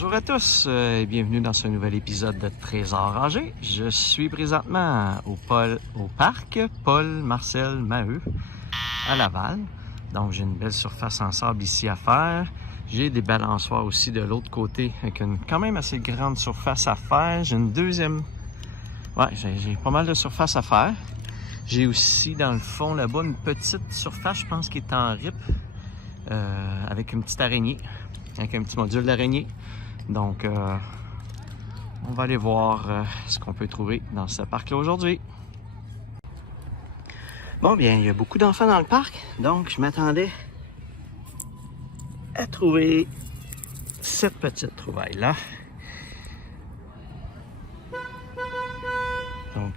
Bonjour à tous et bienvenue dans ce nouvel épisode de Trésor Rangé. Je suis présentement au parc Paul-Marcel Maheu à Laval. Donc j'ai une belle surface en sable ici à faire. J'ai des balançoires aussi de l'autre côté avec une quand même assez grande surface à faire. J'ai une deuxième... Ouais, j'ai pas mal de surface à faire. J'ai aussi dans le fond là-bas une petite surface, je pense, qui est en rip avec une petite araignée. Avec un petit module d'araignée. Donc, on va aller voir ce qu'on peut trouver dans ce parc-là aujourd'hui. Bon, bien, il y a beaucoup d'enfants dans le parc, donc je m'attendais à trouver cette petite trouvaille-là. Donc,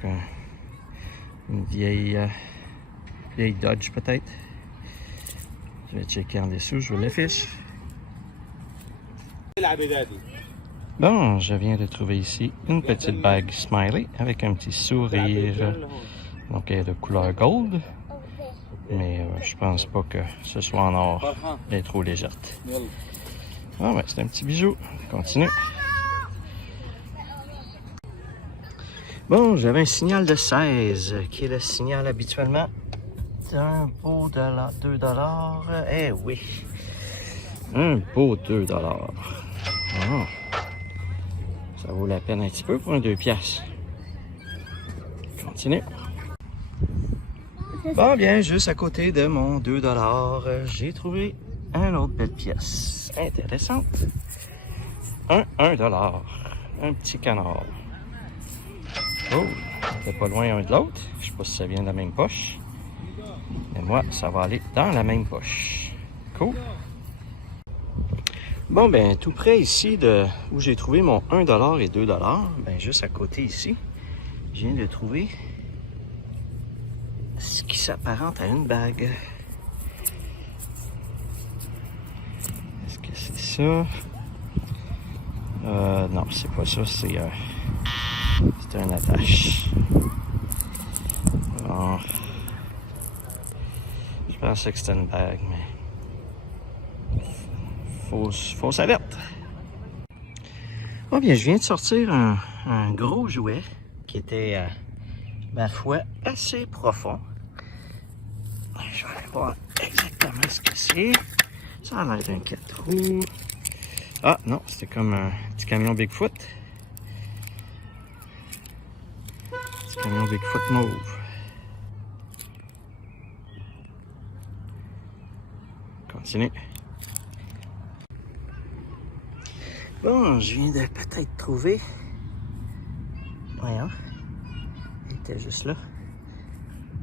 une vieille Dodge peut-être. Je vais checker en dessous, je vous l'affiche. Bon, je viens de trouver ici une petite bague Smiley avec un petit sourire. Donc, elle est de couleur gold. Mais je pense pas que ce soit en or. Elle est trop légère. Ah ouais, c'est un petit bijou. On continue. Bon, j'avais un signal de 16, qui est le signal habituellement d'un beau dollar, 2 $. Eh oui, un beau 2 $. Oh. Ça vaut la peine un petit peu pour un 2 piastres. Continue. Bon, bien, juste à côté de mon 2 $, j'ai trouvé une autre belle pièce. Intéressante. Un 1 $. Un petit canard. Oh, c'est pas loin un de l'autre. Je sais pas si ça vient de la même poche. Mais moi, ça va aller dans la même poche. Cool. Bon, ben, tout près ici de où j'ai trouvé mon 1 $ et 2 $, ben, juste à côté ici, je viens de trouver ce qui s'apparente à une bague. Est-ce que c'est ça? Non, c'est pas ça, c'est un attache. Bon. Je pensais que c'était une bague, mais... Fausse alerte. Oh bien, je viens de sortir un gros jouet qui était, ma foi, assez profond. Je vais aller voir exactement ce que c'est. Ça a l'air d'un 4 roues. Ah non, c'était comme un petit camion Bigfoot. Petit camion Bigfoot mauve. Continue. Bon, je viens de peut-être trouver... Voyons. Il était juste là.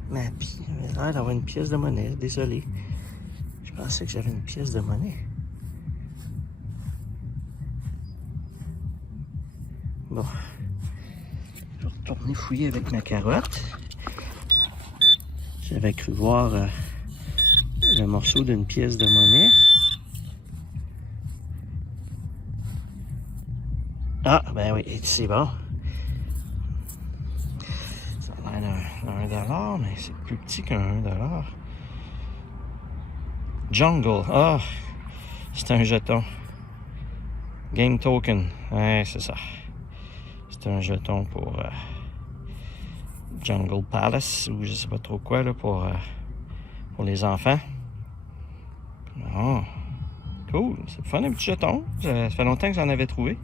Ma pièce. Il a l'air d'avoir une pièce de monnaie. Désolé. Je pensais que j'avais une pièce de monnaie. Bon. Je vais retourner fouiller avec ma carotte. J'avais cru voir le morceau d'une pièce de monnaie. Ah, ben oui, c'est bon. Ça a l'air d'un 1 $, mais c'est plus petit qu'un 1 $. Jungle. Ah, c'est un jeton. Game token. Ouais, c'est ça. C'est un jeton pour Jungle Palace, ou je sais pas trop quoi, là, pour les enfants. Oh, cool. C'est fun, un petit jeton. Ça fait longtemps que j'en avais trouvé.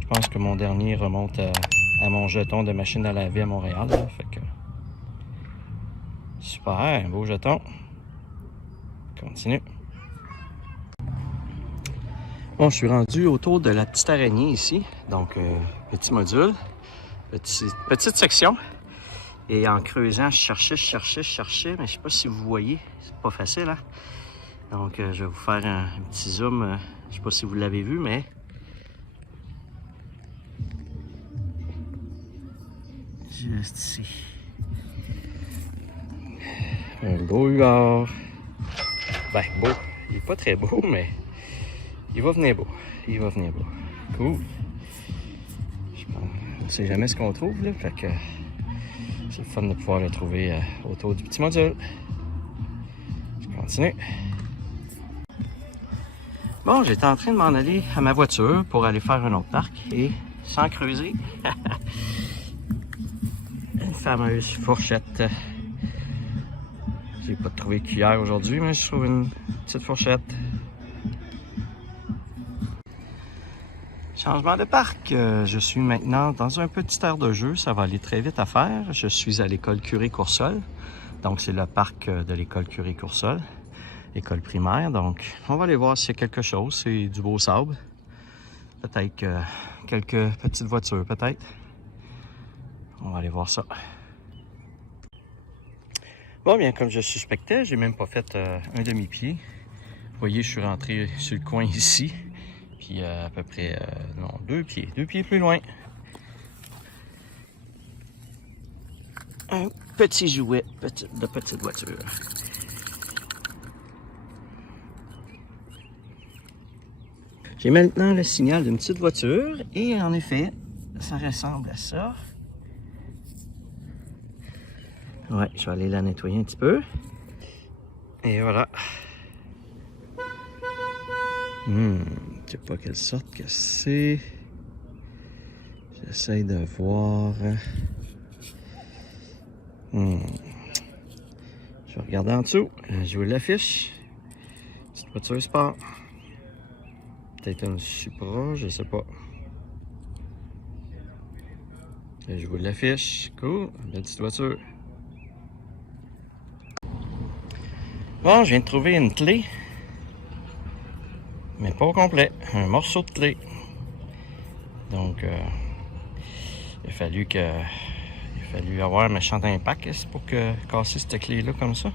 Je pense que mon dernier remonte à mon jeton de machine à laver à Montréal. Là, fait que... Super, un beau jeton. Continue. Bon, je suis rendu autour de la petite araignée ici. Donc, petit module, petite section. Et en creusant, je cherchais, mais je sais pas si vous voyez. C'est pas facile, hein? Donc, je vais vous faire un petit zoom. Je sais pas si vous l'avez vu, mais... Juste ici. Un beau huard. Ben, beau. Il est pas très beau, mais il va venir beau. Il va venir beau. Cool. On ne sait jamais ce qu'on trouve, là. Fait que c'est le fun de pouvoir le trouver autour du petit module. Je continue. Bon, j'étais en train de m'en aller à ma voiture pour aller faire un autre parc et sans creuser, une fameuse fourchette. J'ai pas trouvé de cuillère aujourd'hui, mais je trouve une petite fourchette. Changement de parc. Je suis maintenant dans un petit aire de jeu. Ça va aller très vite à faire. Je suis à l'école Curie-Coursol. Donc, c'est le parc de l'école Curie-Coursol. École primaire. Donc, on va aller voir s'il y a quelque chose. C'est du beau sable. Peut-être quelques petites voitures, peut-être. On va aller voir ça. Bon, bien, comme je suspectais, j'ai même pas fait un demi-pied. Vous voyez, je suis rentré sur le coin ici. Puis à peu près, non, 2 pieds plus loin. Un petit jouet de petite voiture. J'ai maintenant le signal d'une petite voiture et en effet, ça ressemble à ça. Ouais, je vais aller la nettoyer un petit peu. Et voilà. Je sais pas quelle sorte que c'est. J'essaye de voir. Je vais regarder en dessous. Je vous l'affiche. Petite voiture sport. Peut-être un Supra, je sais pas. Je vous l'affiche. Cool, belle petite voiture. Bon, je viens de trouver une clé. Mais pas au complet. Un morceau de clé. Donc, il a fallu avoir un méchant impact pour casser cette clé-là comme ça.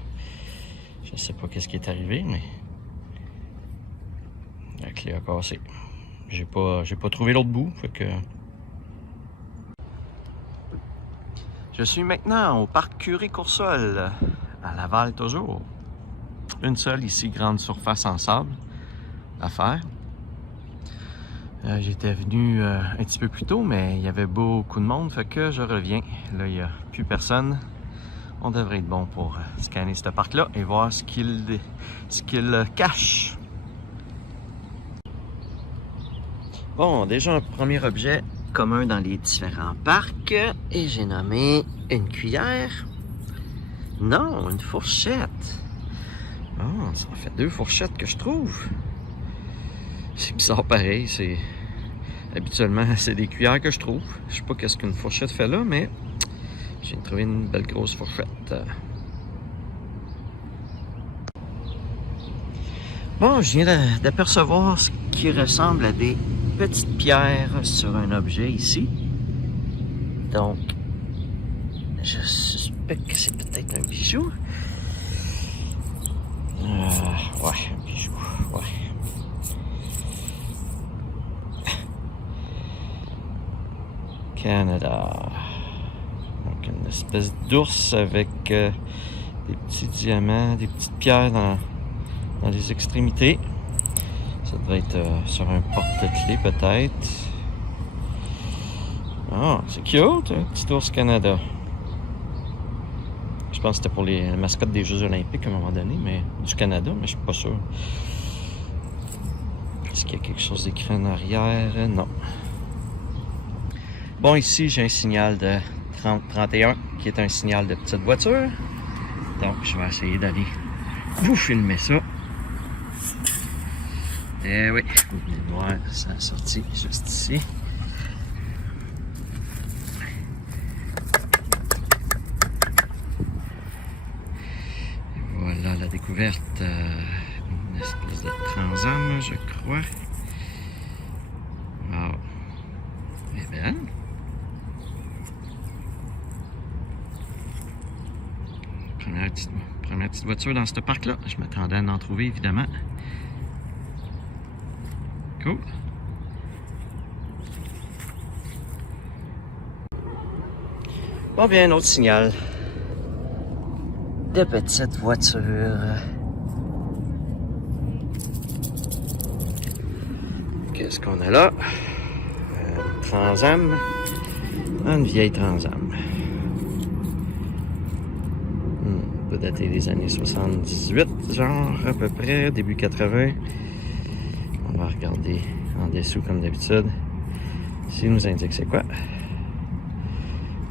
Je sais pas qu'est-ce qui est arrivé, mais la clé a cassé. J'ai pas trouvé l'autre bout, fait que... Je suis maintenant au parc Curie-Coursol, à Laval toujours. Une seule ici, grande surface en sable à faire. J'étais venu un petit peu plus tôt, mais il y avait beaucoup de monde, fait que je reviens. Là, il n'y a plus personne. On devrait être bon pour scanner ce parc-là et voir ce qu'il cache. Bon, déjà un premier objet commun dans les différents parcs, et j'ai nommé une cuillère. Non, une fourchette. Oh, ça en fait 2 fourchettes que je trouve. C'est bizarre pareil, c'est... Habituellement, c'est des cuillères que je trouve. Je sais pas qu'est-ce qu'une fourchette fait là, mais j'ai trouvé une belle grosse fourchette. Bon, je viens d'apercevoir ce qui ressemble à des petites pierres sur un objet ici. Donc, je suspecte que c'est peut-être un bijou. Ouais, un bijou, ouais. Canada. Donc, une espèce d'ours avec des petits diamants, des petites pierres dans les extrémités. Ça devrait être sur un porte-clés peut-être. Ah, c'est cute, un petit ours Canada. Je pense que c'était pour les mascottes des Jeux Olympiques à un moment donné, mais du Canada, mais je suis pas sûr. Est-ce qu'il y a quelque chose d'écrit en arrière? Non. Bon, ici, j'ai un signal de 30-31 qui est un signal de petite voiture. Donc, je vais essayer d'aller vous filmer ça. Eh oui, vous venez de voir, ça a sorti juste ici. Voilà la découverte. Une espèce de Trans-Am, je crois. Wow. Elle est belle. Première petite voiture dans ce parc-là. Je m'attendais à en trouver, évidemment. Cool. Bon, bien, un autre signal de petite voiture. Qu'est-ce qu'on a là? Une Trans-Am. Une vieille Trans-Am. Peut dater des années 78, genre, à peu près, début 80. regarder en dessous comme d'habitude. S'il nous indique c'est quoi.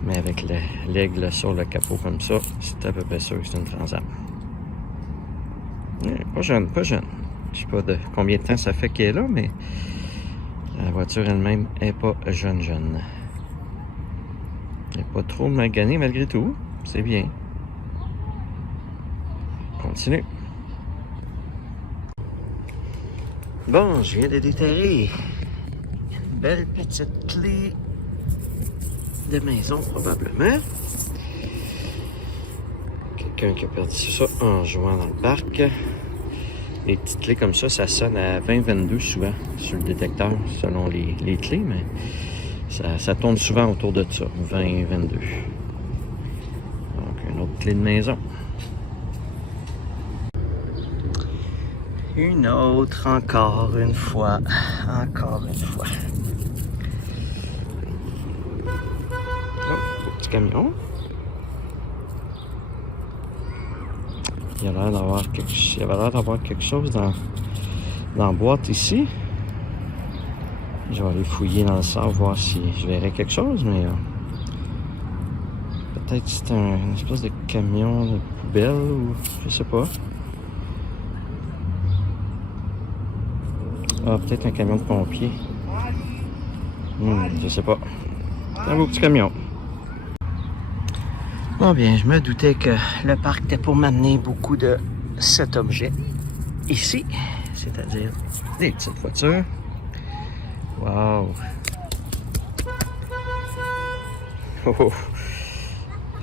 Mais avec l'aigle sur le capot comme ça, c'est à peu près sûr que c'est une Transam. Pas jeune, pas jeune. Je sais pas de combien de temps ça fait qu'elle est là, mais la voiture elle-même est pas jeune. Elle n'est pas trop maganée malgré tout. C'est bien. Continue. Bon, je viens de déterrer une belle petite clé de maison probablement. Quelqu'un qui a perdu ça en jouant dans le parc. Les petites clés comme ça sonne à 20-22 souvent sur le détecteur selon les clés, mais ça tourne souvent autour de ça, 20-22. Donc une autre clé de maison. Une autre, encore une fois. Oh, petit camion. Il y avait l'air d'avoir quelque chose dans la boîte ici. Je vais aller fouiller dans le sable, voir si je verrai quelque chose, mais peut-être que c'est une espèce de camion de poubelle ou je sais pas. Ah, peut-être un camion de pompier. Je sais pas. C'est un beau petit camion. Bon bien, je me doutais que le parc était pour m'amener beaucoup de cet objet ici, c'est-à-dire des petites voitures. Wow! Oh!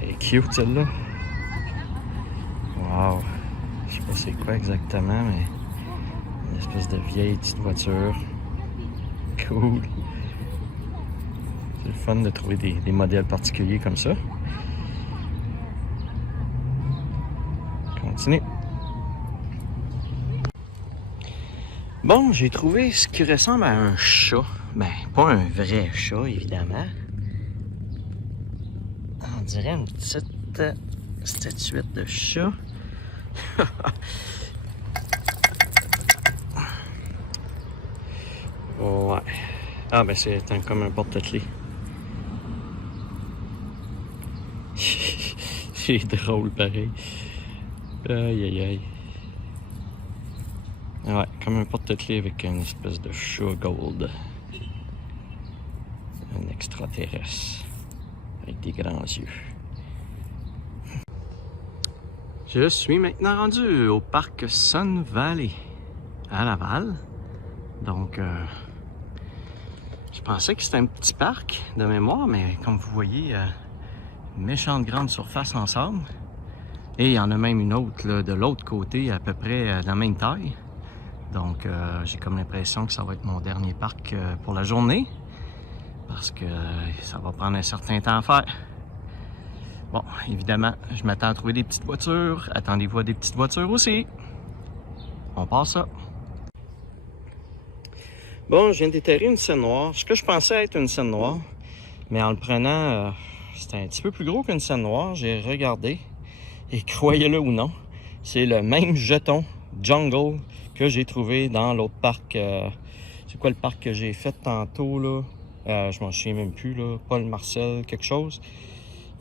Elle est cute celle-là. Wow! Je sais pas c'est quoi exactement, mais une espèce de vieille petite voiture. Cool! C'est le fun de trouver des modèles particuliers comme ça. Continue. Bon, j'ai trouvé ce qui ressemble à un chat. Ben, pas un vrai chat, évidemment. On dirait une petite statuette de chat. Ouais. Ah, ben c'est comme un porte-clés. C'est drôle, pareil. Aïe, aïe, aïe. Ouais, comme un porte-clés avec une espèce de chat gold. Un extraterrestre. Avec des grands yeux. Je suis maintenant rendu au parc Sun Valley à Laval. Donc, je pensais que c'était un petit parc de mémoire, mais comme vous voyez, une méchante grande surface ensemble. Et il y en a même une autre là, de l'autre côté, à peu près de la même taille. Donc, j'ai comme l'impression que ça va être mon dernier parc pour la journée. Parce que ça va prendre un certain temps à faire. Bon, évidemment, je m'attends à trouver des petites voitures. Attendez-vous à des petites voitures aussi. On passe ça. Bon, je viens de déterrer une scène noire. Ce que je pensais être une scène noire. Mais en le prenant, c'était un petit peu plus gros qu'une scène noire. J'ai regardé. Et croyez-le ou non, c'est le même jeton Jungle que j'ai trouvé dans l'autre parc. C'est quoi le parc que j'ai fait tantôt, là? Je m'en souviens même plus, là. Paul Marcel, quelque chose.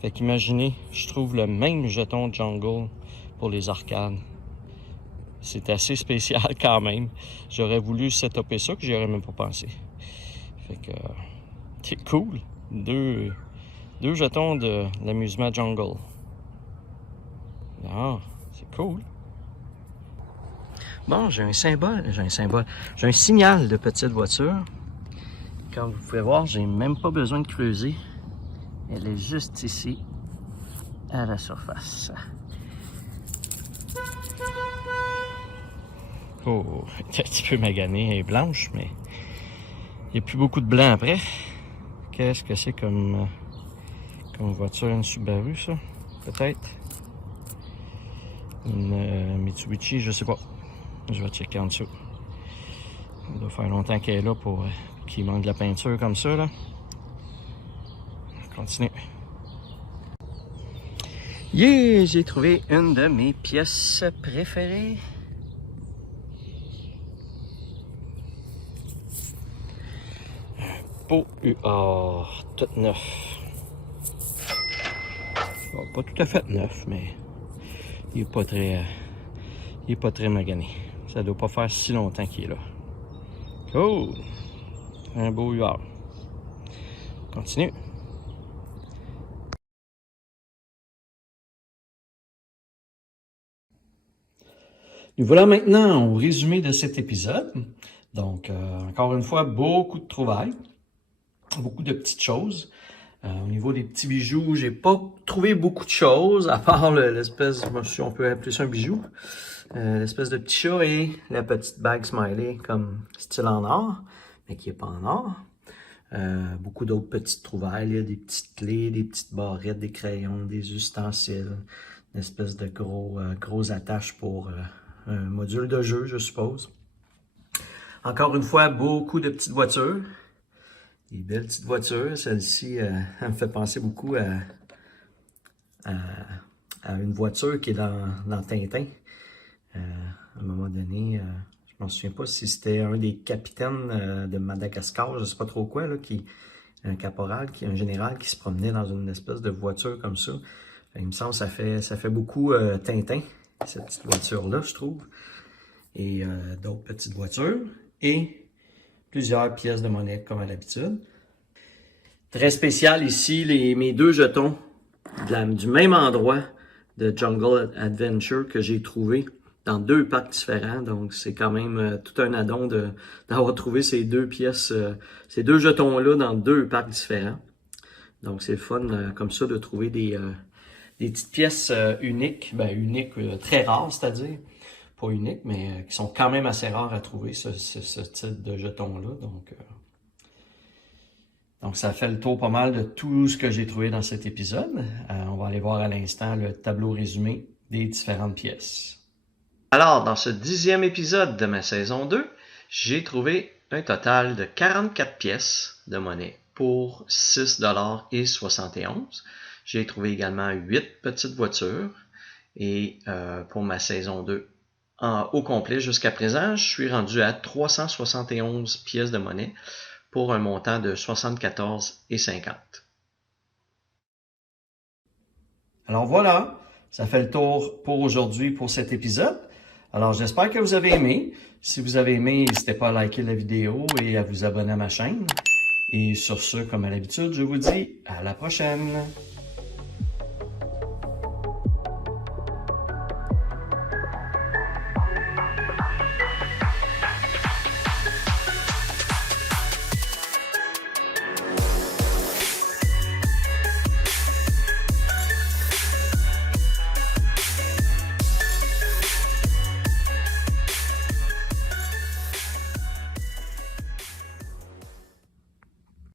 Fait qu'imaginez, je trouve le même jeton Jungle pour les arcades. C'est assez spécial quand même. J'aurais voulu setuper ça que j'y aurais même pas pensé. Fait que c'est cool. Deux jetons de l'amusement Jungle. Ah, c'est cool. Bon, j'ai un signal de petite voiture. Comme vous pouvez voir, j'ai même pas besoin de creuser. Elle est juste ici, à la surface. Oh, elle est un petit peu maganée, elle est blanche, mais il n'y a plus beaucoup de blanc après. Qu'est-ce que c'est comme voiture, une Subaru, ça? Peut-être? Une Mitsubishi, je sais pas. Je vais checker en dessous. Ça doit faire longtemps qu'elle est là pour qu'il manque de la peinture comme ça, là. Continue. Yeah! J'ai trouvé une de mes pièces préférées. Chapeau UR, tout neuf. Bon, pas tout à fait neuf, mais il est pas très magané. Ça doit pas faire si longtemps qu'il est là. Cool! Un beau UR. Continue. Nous voilà maintenant au résumé de cet épisode. Donc, encore une fois, beaucoup de trouvailles, beaucoup de petites choses. Au niveau des petits bijoux, j'ai pas trouvé beaucoup de choses, à part l'espèce, si on peut appeler ça un bijou, l'espèce de petit chat et la petite bague smiley comme style en or, mais qui est pas en or. Beaucoup d'autres petites trouvailles, là, des petites clés, des petites barrettes, des crayons, des ustensiles, une espèce de gros attache pour un module de jeu, je suppose. Encore une fois, beaucoup de petites voitures. Des belles petites voitures. Celle-ci, elle me fait penser beaucoup à une voiture qui est dans Tintin. À un moment donné, je ne me souviens pas si c'était un des capitaines de Madagascar, je ne sais pas trop quoi, là, un caporal, un général qui se promenait dans une espèce de voiture comme ça. Il me semble que ça fait beaucoup Tintin, cette petite voiture-là, je trouve. Et d'autres petites voitures. Et plusieurs pièces de monnaie comme à l'habitude. Très spécial ici, mes deux jetons du même endroit de Jungle Adventure que j'ai trouvé dans deux parcs différents. Donc c'est quand même tout un addon d'avoir trouvé ces deux pièces, ces deux jetons-là dans deux parcs différents. Donc c'est le fun comme ça de trouver des petites pièces uniques, très rares c'est-à-dire. Pas uniques, mais qui sont quand même assez rares à trouver, ce type de jetons-là. Donc, ça fait le tour pas mal de tout ce que j'ai trouvé dans cet épisode. On va aller voir à l'instant le tableau résumé des différentes pièces. Alors, dans ce 10e épisode de ma saison 2, j'ai trouvé un total de 44 pièces de monnaie pour 6,71 $. J'ai trouvé également 8 petites voitures. Et pour ma saison 2, au complet jusqu'à présent, je suis rendu à 371 pièces de monnaie pour un montant de 74,50 $. Alors voilà, ça fait le tour pour aujourd'hui pour cet épisode. Alors j'espère que vous avez aimé. Si vous avez aimé, n'hésitez pas à liker la vidéo et à vous abonner à ma chaîne. Et sur ce, comme à l'habitude, je vous dis à la prochaine.